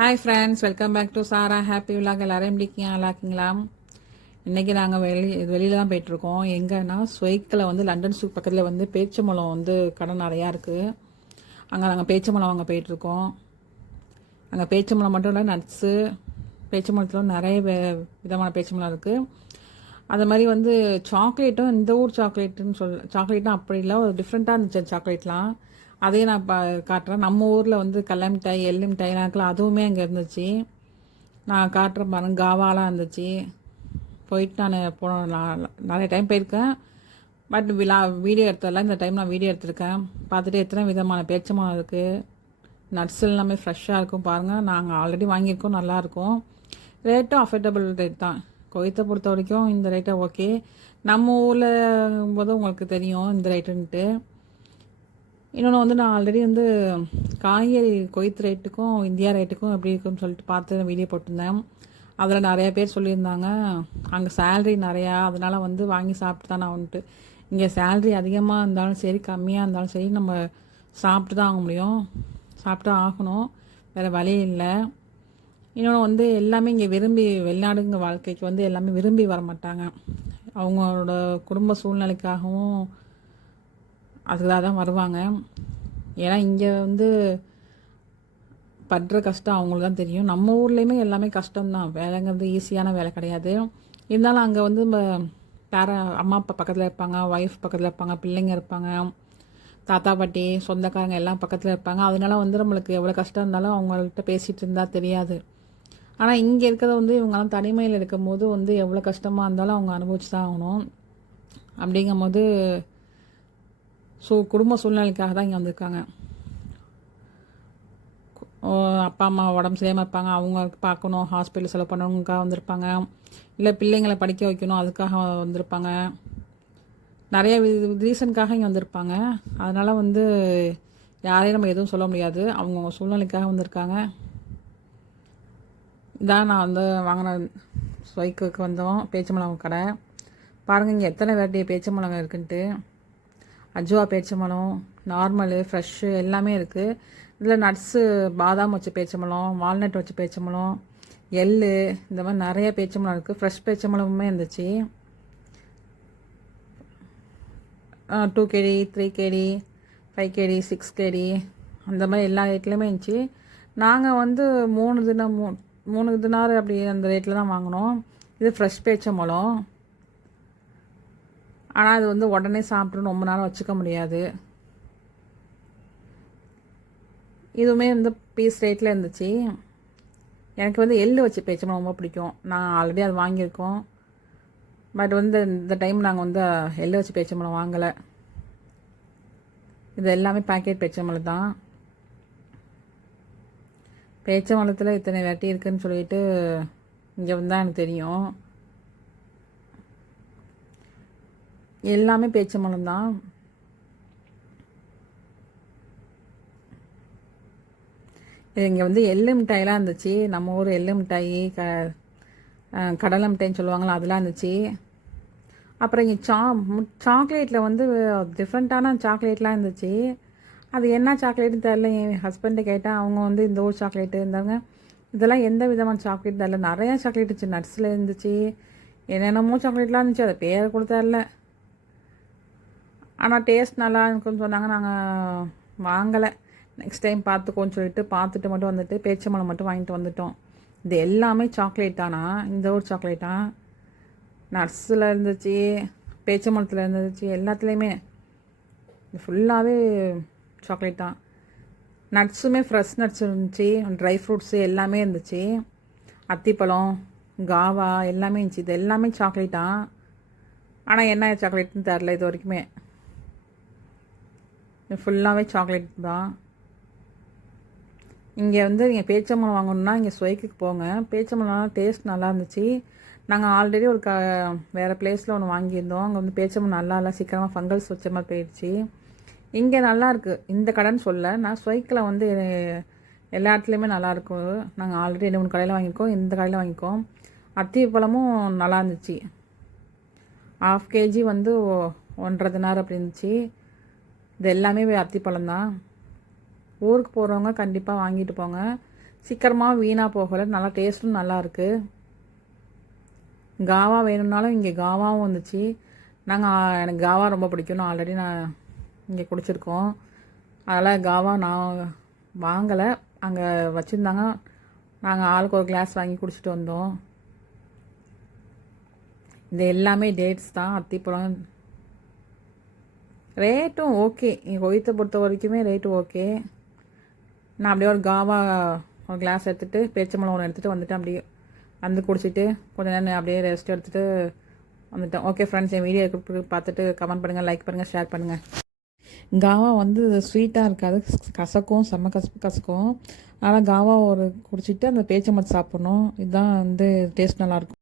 Hi friends, welcome back to Sara happy vlog. எல்லாரும் எப்படி இருக்கீங்க? நல்லா இருக்கீங்களா? இன்றைக்கி நாங்கள் வெளியில் தான் போயிட்டுருக்கோம். எங்கன்னா ஸ்வைக்கில் வந்து லண்டன் ஸ்கூல் பக்கத்தில் வந்து பேச்சம்பழம் வந்து கடை நிறையா இருக்குது. அங்கே நாங்கள் பேச்சம்பழம் வாங்க போயிட்டுருக்கோம். அங்கே பேச்சம்பழம் மட்டும் இல்லை, நட்ஸு, பேச்சம்பழத்தில் நிறைய விதமான பேச்சம்பழம் இருக்குது. அது மாதிரி வந்து சாக்லேட்டும் இந்த ஊர் சாக்லேட்டுன்னு சாக்லேட்டும் அப்படி இல்லை, ஒரு டிஃப்ரெண்ட்டாக இருந்துச்சு சாக்லேட்லாம். அதையும் நான் காட்டுறேன். நம்ம ஊரில் வந்து கடல மிட்டாய், எள்ளு மிட்டாய்லாம் இருக்கலாம், அதுவுமே அங்கே இருந்துச்சு. நான் காட்டுறேன் பாருங்க, காவாலாம் இருந்துச்சு. போயிட்டு நான் நிறைய டைம் போயிருக்கேன். பட் வீடியோ எடுத்ததில்ல. இந்த டைம் நான் வீடியோ எடுத்திருக்கேன். பார்த்துட்டு எத்தனை விதமான பேச்சம்பழம் இருக்குது. நட்ஸ் எல்லாமே ஃப்ரெஷ்ஷாக இருக்கும் பாருங்கள். நாங்கள் ஆல்ரெடி வாங்கியிருக்கோம், நல்லாயிருக்கும். ரேட்டும் அஃபோர்டபுள் ரேட் தான். குவைத்தை பொறுத்த வரைக்கும் இந்த ரேட்டை ஓகே. நம்ம ஊரில் போது உங்களுக்கு தெரியும் இந்த ரேட்டுன்ட்டு. இன்னொன்று வந்து நான் ஆல்ரெடி வந்து காய்கறி குவைத் ரேட்டுக்கும் இந்தியா ரேட்டுக்கும் எப்படி இருக்குன்னு சொல்லிட்டு பார்த்து வீடியோ போட்டிருந்தேன். அதில் நிறையா பேர் சொல்லியிருந்தாங்க அங்கே சேல்ரி நிறையா, அதனால் வந்து வாங்கி சாப்பிட்டு தான் நான் வந்துட்டு. இங்கே சேல்ரி அதிகமாக இருந்தாலும் சரி, கம்மியாக இருந்தாலும் சரி, நம்ம சாப்பிட்டு தான் ஆக முடியும், சாப்பிட்டு ஆகணும், வேறு வழி இல்லை. இன்னொன்று வந்து எல்லாமே இங்கே விரும்பி, வெளிநாடுங்க வாழ்க்கைக்கு வந்து எல்லாமே விரும்பி வர மாட்டாங்க. அவங்களோட குடும்ப சூழ்நிலைக்காகவும் அதுக்காக தான் வருவாங்க. ஏன்னா இங்கே வந்து படுற கஷ்டம் அவங்களுக்கு தான் தெரியும். நம்ம ஊர்லேயுமே எல்லாமே கஷ்டம்தான், வேலைங்கிறது ஈஸியான வேலை கிடையாது. இருந்தாலும் அங்கே வந்து அம்மா அப்பா பக்கத்தில் இருப்பாங்க, ஒய்ஃப் பக்கத்தில் இருப்பாங்க, பிள்ளைங்க இருப்பாங்க, தாத்தா பாட்டி சொந்தக்காரங்க எல்லாம் பக்கத்தில் இருப்பாங்க. அதனால வந்து நம்மளுக்கு எவ்வளோ கஷ்டம் இருந்தாலும் அவங்கள்ட்ட பேசிகிட்டு இருந்தால் தெரியாது. ஆனால் இங்கே இருக்கிறத வந்து இவங்கெல்லாம் தனிமையில் இருக்கும் போது வந்து எவ்வளோ கஷ்டமாக இருந்தாலும் அவங்க அனுபவிச்சு தான் ஆகணும். அப்படிங்கும் போது குடும்ப சூழ்நிலைக்காக தான் இங்கே வந்திருக்காங்க. அப்பா அம்மா உடம்பு சரியாமல் இருப்பாங்க, அவங்க பார்க்கணும், ஹாஸ்பிட்டல் செலவு பண்ணவங்களுக்காக வந்திருப்பாங்க, இல்லை பிள்ளைங்களை படிக்க வைக்கணும் அதுக்காக வந்திருப்பாங்க. நிறைய ரீசனுக்காக இங்கே வந்திருப்பாங்க. அதனால் வந்து யாரையும் நம்ம எதுவும் சொல்ல முடியாது, அவங்கவுங்க சூழ்நிலைக்காக வந்திருக்காங்க. இதான் நான் வந்து வாங்கின ஸ்வைக்குக்கு வந்தோம், பேச்சம்பழம் கடை. பாருங்கள் இங்கே எத்தனை வெரைட்டி பேச்சம்பழம் இருக்குன்ட்டு. அஜ்வா பேச்சம்பழம், நார்மலு, ஃப்ரெஷ்ஷு எல்லாமே இருக்குது. இதில் நட்ஸு, பாதாம் வச்ச பேச்சம்பழம், வால்நட் வச்ச பேச்சம்பழம், எள்ளு, இந்த மாதிரி நிறைய பேச்சம்பழம் இருக்குது. ஃப்ரெஷ் பேச்சம்பழமுமே இருந்துச்சு. 2 kg, 3 kg, 5 kg, 6 kg அந்த மாதிரி எல்லா ரேட்லேயுமே இருந்துச்சு. நாங்கள் வந்து 3 தினார் அப்படி அந்த ரேட்டில் தான் வாங்கினோம். இது ஃப்ரெஷ் பேச்சம்பழம். ஆனால் அது வந்து உடனே சாப்பிட்டு ரொம்ப நேரம் வச்சுக்க முடியாது. இதுவுமே வந்து பீஸ் ரேட்டில் இருந்துச்சு. எனக்கு வந்து எள்ளு வச்சு பேச்சம்பழம் ரொம்ப பிடிக்கும். நான் ஆல்ரெடி அது வாங்கியிருக்கோம். பட் வந்து இந்த டைம் நாங்கள் வந்து எள்ளு வச்சு பேச்சம்பழம் வாங்கலை. இது எல்லாமே பேக்கெட் பேச்சம்பழம் தான். பேச்சம்பழத்தில் இத்தனை வெரைட்டி இருக்குதுன்னு சொல்லிட்டு இங்கே வந்தால் எனக்கு தெரியும். எல்லாமே பேச்சம்பழம் தான். இங்கே வந்து எள்ளு மிட்டாயெலாம் இருந்துச்சு. நம்ம ஊர் எள்ளு மிட்டாய், கடலை மிட்டாயின்னு சொல்லுவாங்களா, அதெல்லாம் இருந்துச்சு. அப்புறம் இங்கே சாக்லேட்டில் வந்து டிஃப்ரெண்ட்டான சாக்லேட்லாம் இருந்துச்சு. அது என்ன சாக்லேட்டுன்னு தெரில. என் ஹஸ்பண்டை கேட்டால் அவங்க வந்து இந்த ஊர் சாக்லேட்டு இருந்தாங்க. இதெல்லாம் எந்த விதமான சாக்லேட் தெரில. நிறையா சாக்லேட் இருந்துச்சு, நட்ஸில் இருந்துச்சு, என்னென்னமோ சாக்லேட்லாம் இருந்துச்சு, அதை பேரை கூட தெரில. ஆனால் டேஸ்ட் நல்லா இருக்குன்னு சொன்னாங்க. நாங்கள் வாங்கலை, நெக்ஸ்ட் டைம் பார்த்துக்கோன்னு சொல்லிட்டு பார்த்துட்டு மட்டும் வந்துட்டு பேச்சம்பழம் மட்டும் வாங்கிட்டு வந்துட்டோம். இது எல்லாமே சாக்லேட் தானா? இந்த ஒரு சாக்லேட்டா? நட்ஸில் இருந்துச்சு, பேச்சம்பழத்தில் இருந்துச்சு, எல்லாத்துலேயுமே ஃபுல்லாகவே சாக்லேட் தான். நட்ஸுமே ஃப்ரெஷ் நட்ஸ் இருந்துச்சு, ட்ரை ஃப்ரூட்ஸு எல்லாமே இருந்துச்சு, அத்திப்பழம், காவா எல்லாமே இருந்துச்சு. இது எல்லாமே சாக்லேட்டா? ஆனால் என்ன சாக்லேட்னு தெரில இது வரைக்குமே. ஃபுல்லாகவே சாக்லேட் தான். இங்கே வந்து நீங்கள் பேச்சம்பழம் வாங்கணுன்னா இங்கே ஸ்வைக்குக்கு போங்க. பேச்சம்பழம்லாம் டேஸ்ட் நல்லா இருந்துச்சு. நாங்கள் ஆல்ரெடி ஒரு வேறு பிளேஸில் ஒன்று வாங்கியிருந்தோம். அங்கே வந்து பேச்சம்பழம் நல்லா இல்லை, சீக்கிரமாக ஃபங்கல்ஸ் வச்ச மாதிரி போயிடுச்சு. இங்கே நல்லாயிருக்கு இந்த கடைன்னு சொல்ல, நான் ஸ்வைக்கில் வந்து எல்லா இடத்துலையுமே நல்லாயிருக்கும். நாங்கள் ஆல்ரெடி 2-3 கடையில் வாங்கியிருக்கோம், இந்த கடையில் வாங்கியிருக்கோம். அத்திப்பழமும் நல்லா இருந்துச்சு. 1/2 kg வந்து 1.5 தினார் அப்படி இருந்துச்சு. இது எல்லாமே அத்திப்பழம் தான். ஊருக்கு போகிறவங்க கண்டிப்பாக வாங்கிட்டு போங்க. சீக்கிரமாக வீணாக போகலை, நல்லா டேஸ்ட்டும் நல்லா இருக்குது. காவா வேணும்னாலும் இங்கே காவாவும் வந்துச்சு. எனக்கு காவா ரொம்ப பிடிக்கும். ஆல்ரெடி நான் இங்கே குடிச்சிருக்கோம். அதனால் காவா நான் வாங்கலை, அங்கே வச்சுருந்தாங்க. நாங்கள் ஆளுக்கு ஒரு கிளாஸ் வாங்கி குடிச்சிட்டு வந்தோம். இது எல்லாமே டேட்ஸ் தான். அத்திப்பழம் ரேட்டும் ஓகே, எங்கள் கொய்த்தை பொறுத்த வரைக்குமே ரேட்டு ஓகே. நான் அப்படியே ஒரு காவா ஒரு கிளாஸ் எடுத்துகிட்டு பேரிச்சம்பழம் ஒன்று எடுத்துகிட்டு வந்துட்டேன். அப்படியே வந்து குடிச்சிட்டு கொஞ்சம் நேரம் அப்படியே ரெஸ்ட் எடுத்துகிட்டு வந்துட்டேன். ஓகே ஃப்ரெண்ட்ஸ், என் வீடியோ பார்த்துட்டு கமெண்ட் பண்ணுங்கள், லைக் பண்ணுங்கள், ஷேர் பண்ணுங்கள். காவா வந்து ஸ்வீட்டாக இருக்காது, கசக்கும், செம்ம கசக்கும். ஆனால் காவா ஒரு குடிச்சிட்டு அந்த பேரிச்சம்பழம் சாப்பிட்ணும். இதுதான் வந்து டேஸ்ட் நல்லாயிருக்கும்.